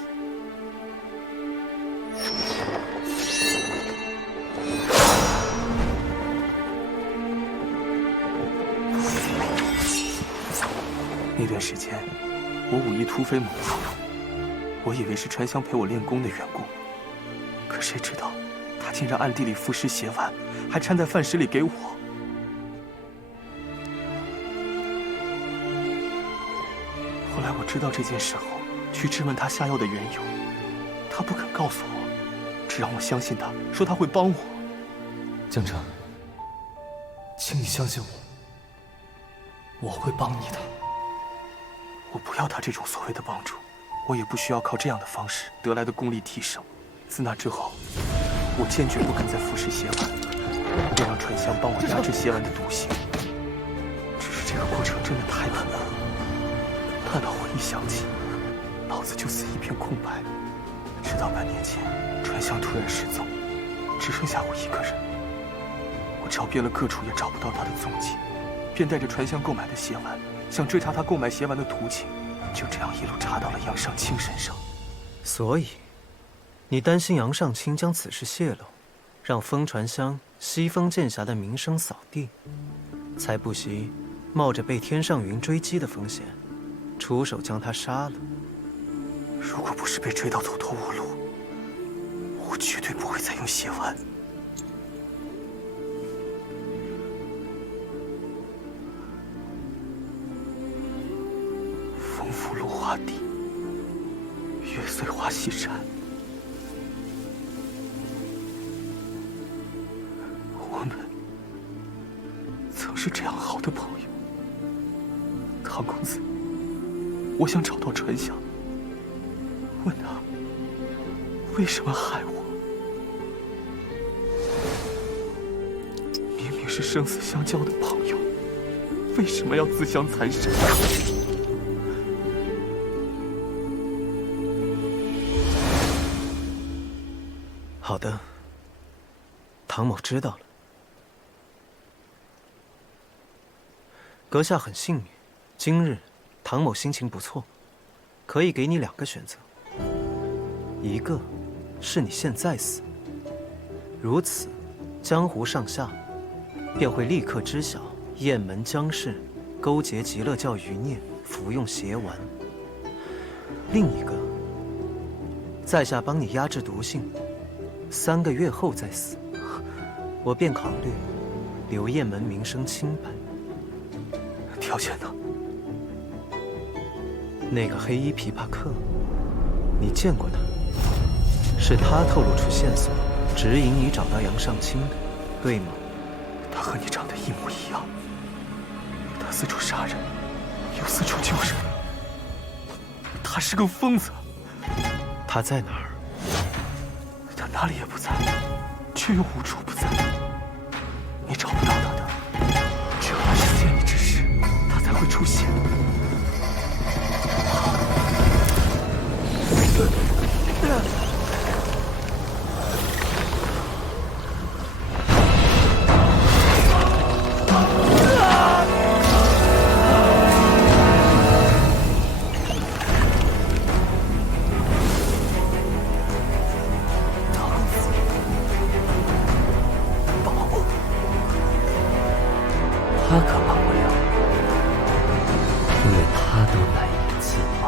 那段时间，我武艺突飞猛进，我以为是传香陪我练功的缘故，可谁知道，他竟然暗地里腐蚀邪丸，还掺在饭食里给我。后来我知道这件事后，去质问他下药的缘由，他不肯告诉我，只让我相信他，说他会帮我。江城，请你相信我，我会帮你的。我不要他这种所谓的帮助，我也不需要靠这样的方式得来的功力提升。自那之后，我坚决不肯再腐蚀邪丸，便让传香帮我压制邪丸的毒性。只是这个过程真的太难了，大到回忆想起，脑子就似一片空白。直到半年前，传香突然失踪，只剩下我一个人。我找遍了各处，也找不到他的踪迹，便带着传香购买的邪丸，想追查他购买邪丸的途径。就这样一路查到了杨尚清身上。所以，你担心杨尚清将此事泄露，让风传香、西风剑侠的名声扫地，才不惜冒着被天上云追击的风险，出手将他杀了。如果不是被追到走投无路，我绝对不会再用邪丸。风拂芦花地，月随花溪山。我们曾是这样好的朋友。唐公子，我想找到传香，问他为什么害我。明明是生死相交的朋友，为什么要自相残杀？好的，唐某知道了。阁下很幸运，今日唐某心情不错，可以给你2个选择。一个是你现在死，如此，江湖上下便会立刻知晓雁门江氏勾结极乐教余孽，服用邪丸。另一个，在下帮你压制毒性，3个月后再死，我便考虑留雁门名声清白。条件呢？那个黑衣琵琶客，你见过他？是他透露出线索，指引你找到杨尚清的，对吗？他和你长得一模一样，他四处杀人，又四处救人，他是个疯子。他在哪儿？他哪里也不在，却又无处不在。你找不到他的，只有他想见你之时，他才会出现。他可帮不了，因为他都来一次嘛。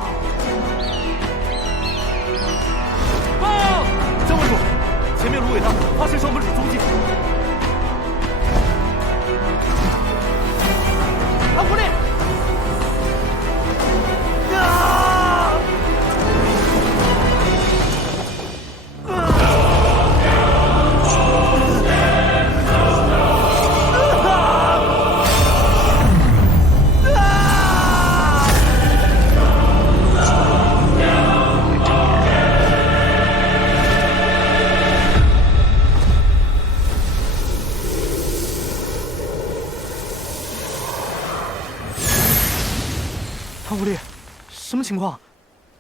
情况？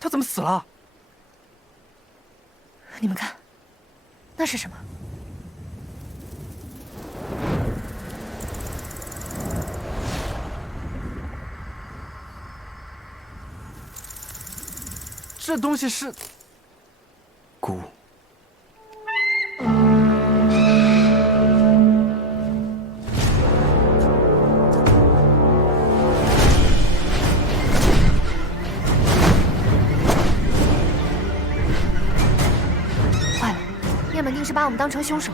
他怎么死了？你们看，那是什么？这东西是蛊。坏了，叶门定是把我们当成凶手。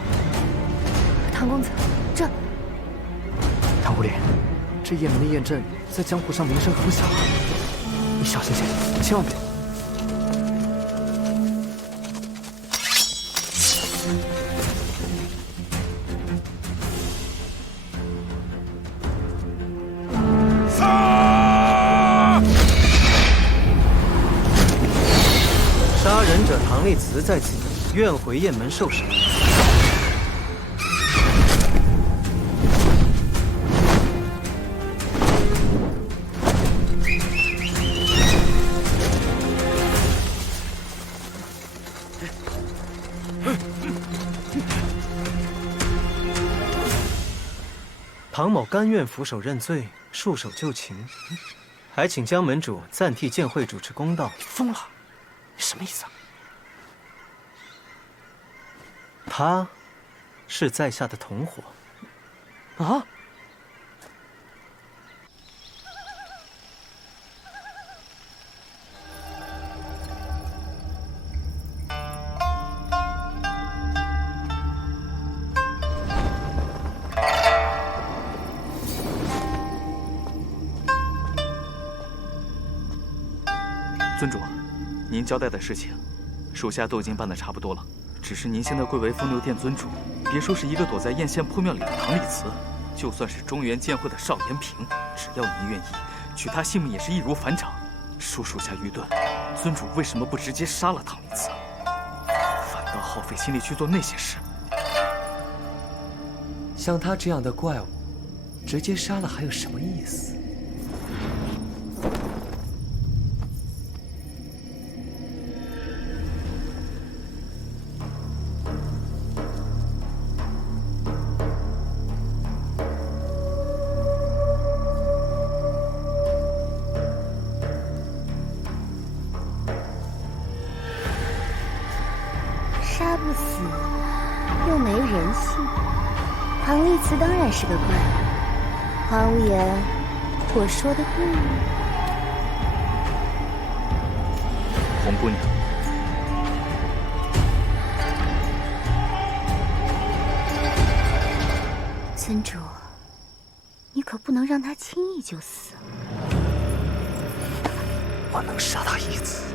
唐公子，这……唐无烈，这叶门的验证在江湖上名声可不小啊！你小心些，千万别……杀人者唐立慈在此，愿回雁门受审。唐某甘愿俯首认罪，束手就擒，还请江门主暂替剑会主持公道。疯了！你什么意思啊？他是在下的同伙。啊？尊主，您交代的事情，属下都已经办得差不多了。只是您现在贵为风流殿尊主，别说是一个躲在艳羡破庙里的唐立慈，就算是中原剑会的邵延平，只要您愿意，取他性命也是易如反掌。恕属下愚钝，尊主为什么不直接杀了唐立慈，反倒耗费心力去做那些事？像他这样的怪物，直接杀了还有什么意思？杀不死，又没人性。唐立慈当然是个怪物。黄无言，我说的对吗？红姑娘，尊主，你可不能让他轻易就死。我能杀他一次，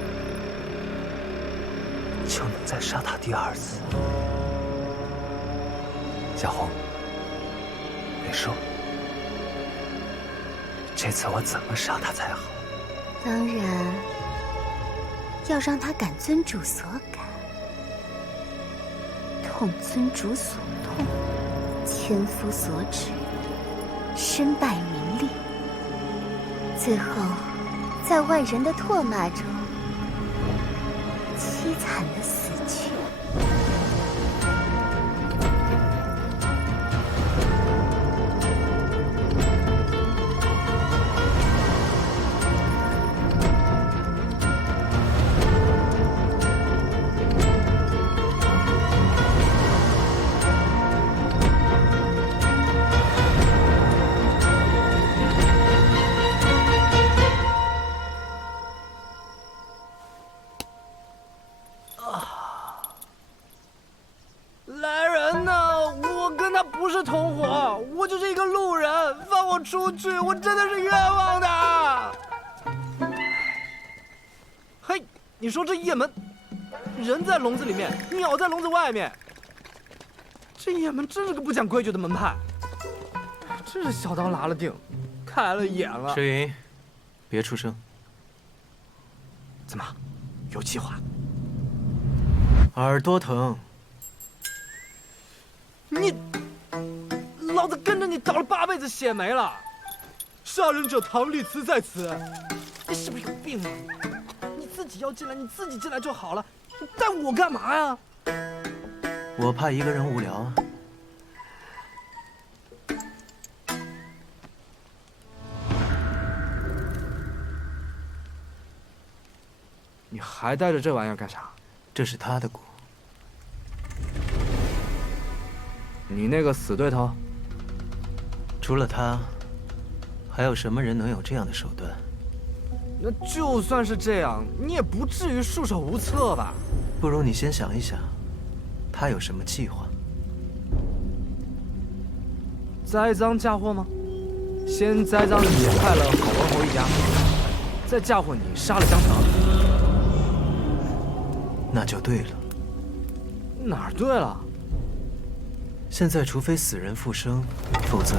就能再杀他第二次。小红，你说，这次我怎么杀他才好？当然，要让他感尊主所感，痛尊主所痛，千夫所指，身败名裂，最后在外人的唾骂中凄惨的死去。来人呐！我跟他不是同伙，我就是一个路人，放我出去！我真的是冤枉的。嘿，你说这叶门，人在笼子里面，鸟在笼子外面，这叶门真是个不讲规矩的门派，真是小刀拉了腚，开了眼了。石云，别出声。怎么，有计划？耳朵疼。你，老子跟着你倒了8辈子血霉了！杀人者唐立慈在此，你是不是有病啊？己要进来，你自己进来就好了，你带我干嘛呀？我怕一个人无聊啊。你还带着这玩意儿干啥？这是他的蛊。你那个死对头？除了他，还有什么人能有这样的手段？那就算是这样，你也不至于束手无策吧？不如你先想一想，他有什么计划？栽赃嫁祸吗？先栽赃你害了郝文侯一家，再嫁祸你杀了江城。那就对了。哪儿对了？现在除非死人复生，否则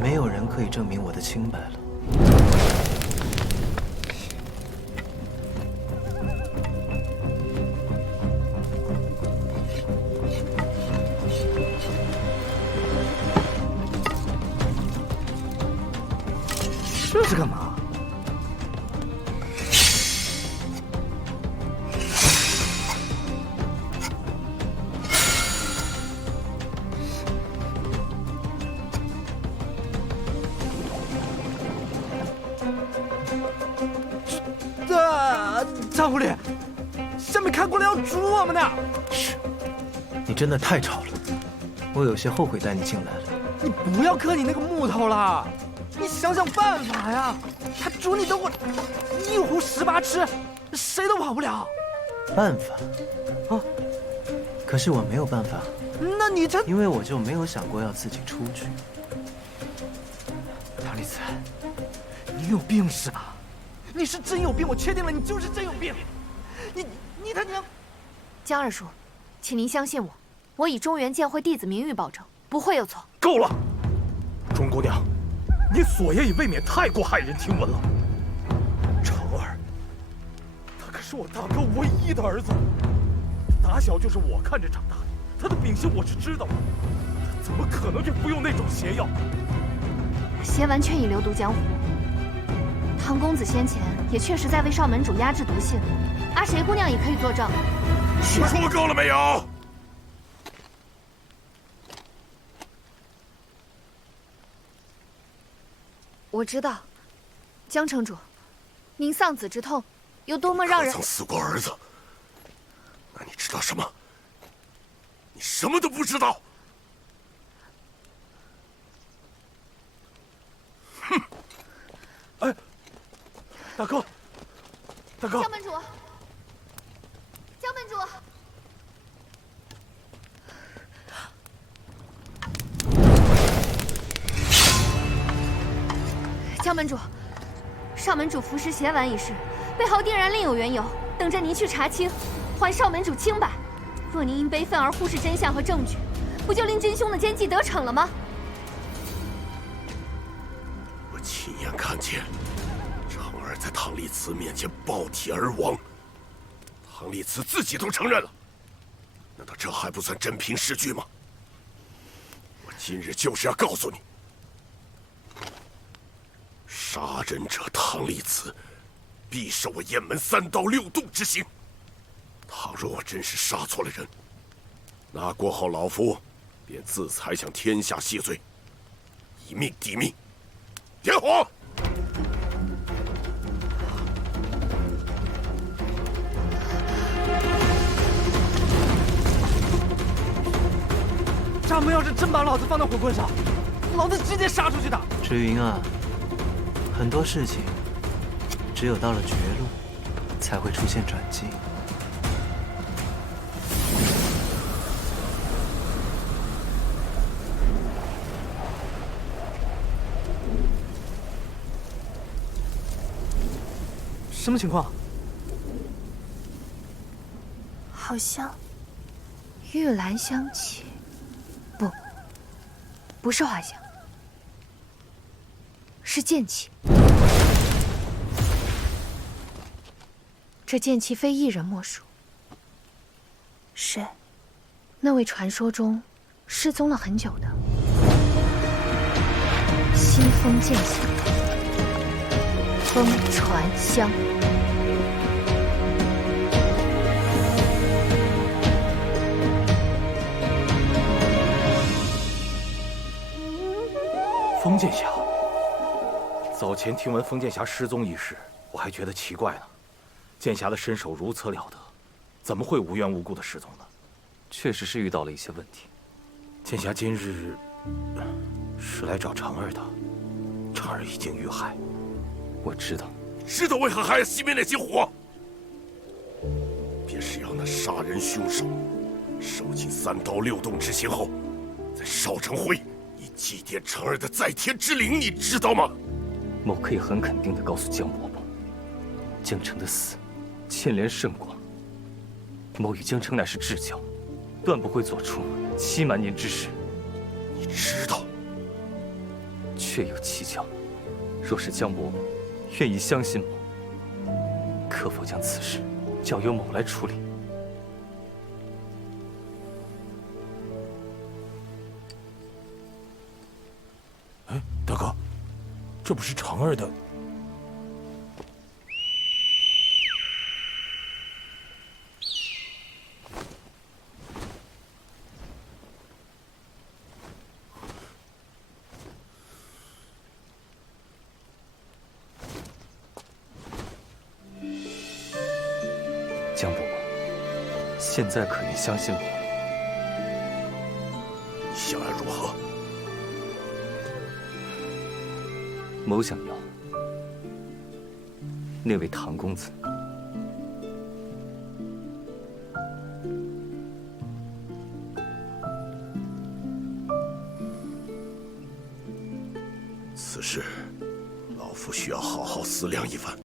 没有人可以证明我的清白了。这是干嘛？张狐狸，下面看过来要煮我们呢！嘘，你真的太吵了，我有些后悔带你进来了。你不要磕你那个木头了，你想想办法呀！他煮你等会一壶18吃，谁都跑不了。办法？啊？可是我没有办法。那你这……因为我就没有想过要自己出去。唐丽子，你有病是吧？你是真有病，我确定了，你就是真有病。你他娘！江二叔，请您相信我，我以中原剑会弟子名誉保证，不会有错。够了，钟姑娘，你所言已未免太过骇人听闻了。成儿，他可是我大哥唯一的儿子，打小就是我看着长大的，他的秉性我是知道的，他怎么可能去服用那种邪药？邪丸确已流毒江湖。唐公子先前也确实在为少门主压制毒性，阿谁姑娘也可以作证。说够了没有？我知道，江城主，您丧子之痛有多么让人……可曾死过儿子？那你知道什么？你什么都不知道。哼！哎。大哥，大哥！江门主，江门主，江门主，少门主服食邪丸一事，背后定然另有缘由，等着您去查清，还少门主清白。若您因悲愤而忽视真相和证据，不就令真凶的奸计得逞了吗？我亲眼看见。在唐丽慈面前爆体而亡，唐丽慈自己都承认了，难道这还不算真凭实据吗？我今日就是要告诉你，杀人者唐丽慈必受我雁门3刀6洞之刑。倘若我真是杀错了人，那过后老夫便自裁向天下谢罪，以命抵命。点火！他们要是真把老子放到火棍上，老子直接杀出去的。池云啊，很多事情只有到了绝路，才会出现转机。什么情况？好像玉兰香气。不是花香，是剑气。这剑气非一人莫属。是那位传说中失踪了很久的西风剑香，风传香。剑侠。早前听闻封剑侠失踪一事，我还觉得奇怪呢。剑侠的身手如此了得，怎么会无缘无故的失踪呢？确实是遇到了一些问题。剑侠今日是来找长儿的，长儿已经遇害。我知道。知道为何还要熄灭那些火？便是要那杀人凶手受尽3刀6洞之刑后，再烧成灰，以祭奠长儿的在天之灵，你知道吗？某可以很肯定地告诉江伯伯，江澄的死牵连甚广。某与江澄乃是至交，断不会做出欺瞒您之事。你知道？确有蹊跷。若是江伯伯愿意相信某，可否将此事交由某来处理？哎，大哥，这不是长儿的？江伯伯，现在可愿相信我？你想要如何？某想要那位唐公子。此事，老夫需要好好思量一番。